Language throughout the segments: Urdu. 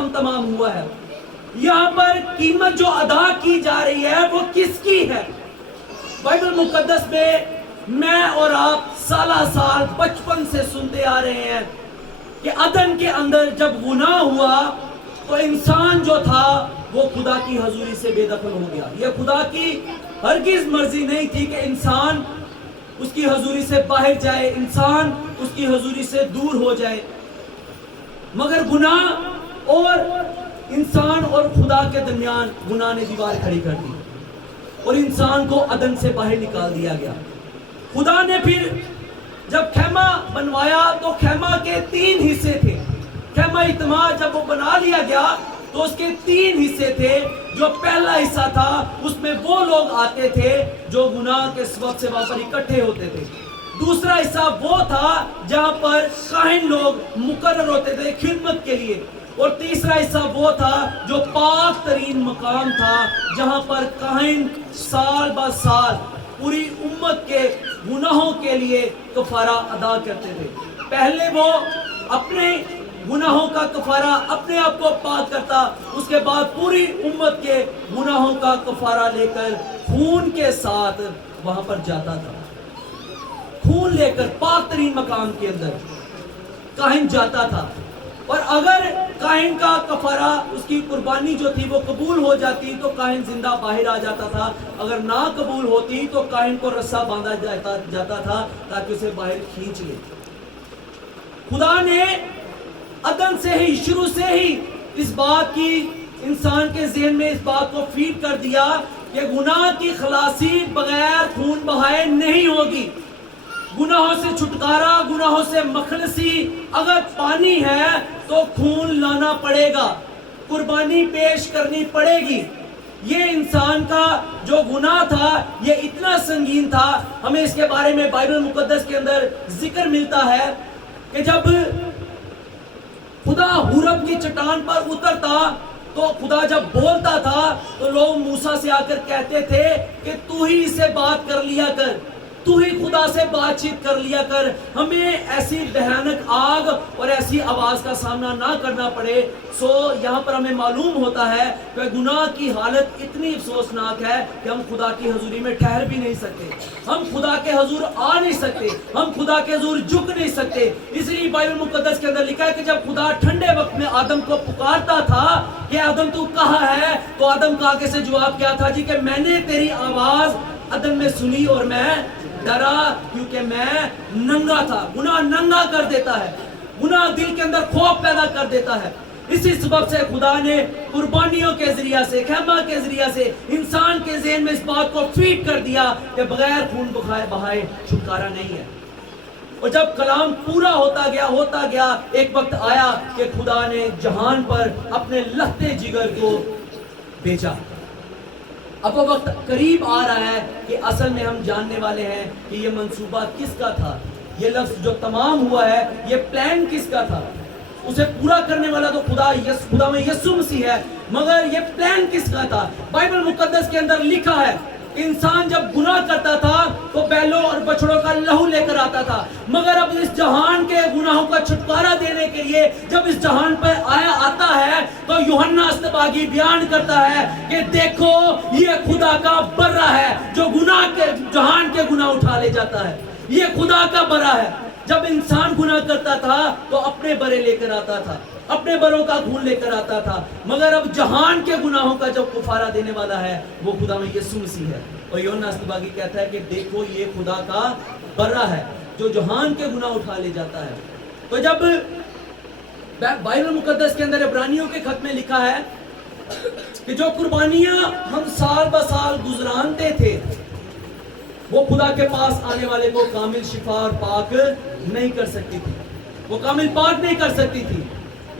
کام تمام ہوا ہے. یہاں پر قیمت جو ادا کی جا رہی ہے وہ کس کی ہے؟ بائبل مقدس میں میں اور آپ سالہ سال بچپن سے سنتے آ رہے ہیں کہ عدن کے اندر جب گناہ ہوا تو انسان جو تھا وہ خدا کی حضوری سے بے دخل ہو گیا. یہ خدا کی ہرگز مرضی نہیں تھی کہ انسان اس کی حضوری سے باہر جائے, انسان اس کی حضوری سے دور ہو جائے. مگر گناہ اور انسان اور خدا کے درمیان گناہ نے دیوار کھڑی کر دی اور انسان کو عدن سے باہر نکال دیا گیا. خدا نے پھر جب خیمہ بنوایا تو خیمہ کے 3 حصے تھے. خیمہ اجتماع جب وہ بنا لیا گیا تو اس کے 3 حصے تھے. جو پہلا حصہ تھا اس میں وہ لوگ آتے تھے جو گناہ کے سبب سے وہاں پر اکٹھے ہوتے تھے. دوسرا حصہ وہ تھا جہاں پر کاہن لوگ مقرر ہوتے تھے خدمت کے لیے. اور تیسرا حصہ وہ تھا جو پاک ترین مقام تھا جہاں پر کاہن سال با سال پوری امت کے گناہوں کے لیے کفارہ ادا کرتے تھے. پہلے وہ اپنے گناہوں کا کفارہ اپنے آپ کو پاک کرتا, اس کے بعد پوری امت کے گناہوں کا کفارہ لے کر خون کے ساتھ وہاں پر جاتا تھا. خون لے کر پاک ترین مقام کے اندر کاہن جاتا تھا. اور اگر کاہن کا کفارہ, اس کی قربانی جو تھی وہ قبول ہو جاتی تو کاہن زندہ باہر آ جاتا تھا. اگر نہ قبول ہوتی تو کاہن کو رسا باندھا جاتا تھا تاکہ اسے باہر کھینچ لے. خدا نے عدن سے ہی, شروع سے ہی اس بات کی انسان کے ذہن میں اس بات کو فیڈ کر دیا کہ گناہ کی خلاصی بغیر خون بہائے نہیں ہوگی. گناہوں سے چھٹکارا, گناہوں سے مخلصی اگر پانی ہے تو خون لانا پڑے گا, قربانی پیش کرنی پڑے گی. یہ انسان کا جو گناہ تھا یہ اتنا سنگین تھا. ہمیں اس کے بارے میں بائبل مقدس کے اندر ذکر ملتا ہے کہ جب خدا حورب کی چٹان پر اترتا تو خدا جب بولتا تھا تو لوگ موسیٰ سے آ کر کہتے تھے کہ تو ہی اسے بات کر لیا کر, تو ہی خدا سے بات چیت کر لیا کر, ہمیں ایسی بھیانک آگ اور ایسی آواز کا سامنا نہ کرنا پڑے. سو یہاں پر ہمیں معلوم ہوتا ہے کہ گناہ کی حالت اتنی افسوسناک ہے کہ ہم خدا کی حضوری میں ٹھہر بھی نہیں سکتے, ہم خدا کے حضور آ نہیں سکتے, ہم خدا کے حضور جھک نہیں سکتے. اس لیے بائبل مقدس کے اندر لکھا ہے کہ جب خدا ٹھنڈے وقت میں آدم کو پکارتا تھا کہ آدم تو کہاں ہے, تو آدم کا آگے سے جواب کیا تھا جی کہ میں نے تیری آواز عدن میں سنی اور میں ڈرا کیونکہ میں ننگا تھا. گناہ ننگا کر دیتا ہے, گناہ دل کے اندر خوف پیدا کر دیتا ہے. اسی سبب سے خدا نے قربانیوں کے ذریعہ سے, خیمہ کے ذریعہ سے انسان کے ذہن میں اس بات کو فیڈ کر دیا کہ بغیر خون بہائے چھٹکارا نہیں ہے. اور جب کلام پورا ہوتا گیا ایک وقت آیا کہ خدا نے جہان پر اپنے لہتے جگر کو بھیجا. اب وہ وقت قریب آ رہا ہے کہ اصل میں ہم جاننے والے ہیں کہ یہ منصوبہ کس کا تھا, یہ لفظ جو تمام ہوا ہے یہ پلان کس کا تھا. اسے پورا کرنے والا تو خدا میں یسوع مسیح ہے, مگر یہ پلان کس کا تھا؟ بائبل مقدس کے اندر لکھا ہے انسان جب گناہ کرتا تھا تو بیلوں اور بچڑوں کا لہو لے کر آتا تھا, مگر اب اس جہان کے گناہوں کا چھٹکارا دینے کے لیے جب اس جہان پر آتا ہے تو یوحنا استباغی بیان کرتا ہے کہ دیکھو یہ خدا کا برہ ہے جو گناہ کے جہان کے گناہ اٹھا لے جاتا ہے. یہ خدا کا برہ ہے. جب انسان گناہ کرتا تھا تو اپنے برے لے کر آتا تھا, اپنے بروں کا خون لے کر آتا تھا, مگر اب جہان کے گناہوں کا جو کفارہ دینے والا ہے وہ خدا میں یسوع مسیح ہے. اور یوحنا استباغی کہتا ہے کہ دیکھو یہ خدا کا برہ ہے جو جہان کے گناہ اٹھا لے جاتا ہے. تو جب بائبل مقدس کے اندر عبرانیوں کے خط میں لکھا ہے کہ جو قربانیاں ہم سال بہ سال گزرانتے تھے وہ خدا کے پاس آنے والے کو کامل شفا اور پاک نہیں کر سکتی تھی, وہ کامل پاک نہیں کر سکتی تھی.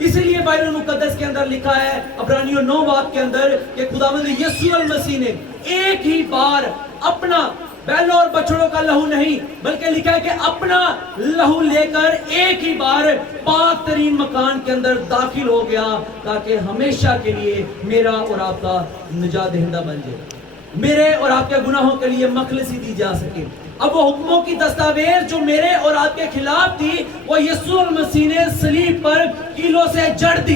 اسی لیے بائبل مقدس کے اندر لکھا ہے عبرانیوں 9 باب کے اندر کہ خداوند یسوع المسیح نے ایک ہی بار اپنا بیلوں اور بچڑوں کا لہو نہیں بلکہ لکھا ہے کہ اپنا لہو لے کر ایک ہی بار پاک ترین مکان کے اندر داخل ہو گیا تاکہ ہمیشہ کے لیے میرا اور آپ کا نجات دہندہ بن جائے, میرے اور آپ کے گناہوں کے لیے مخلصی دی جا سکے. اب وہ حکموں کی دستاویز جو میرے اور آپ کے خلاف تھی وہ یسوع المسیح نے صلیب پر کیلوں سے جڑ دی.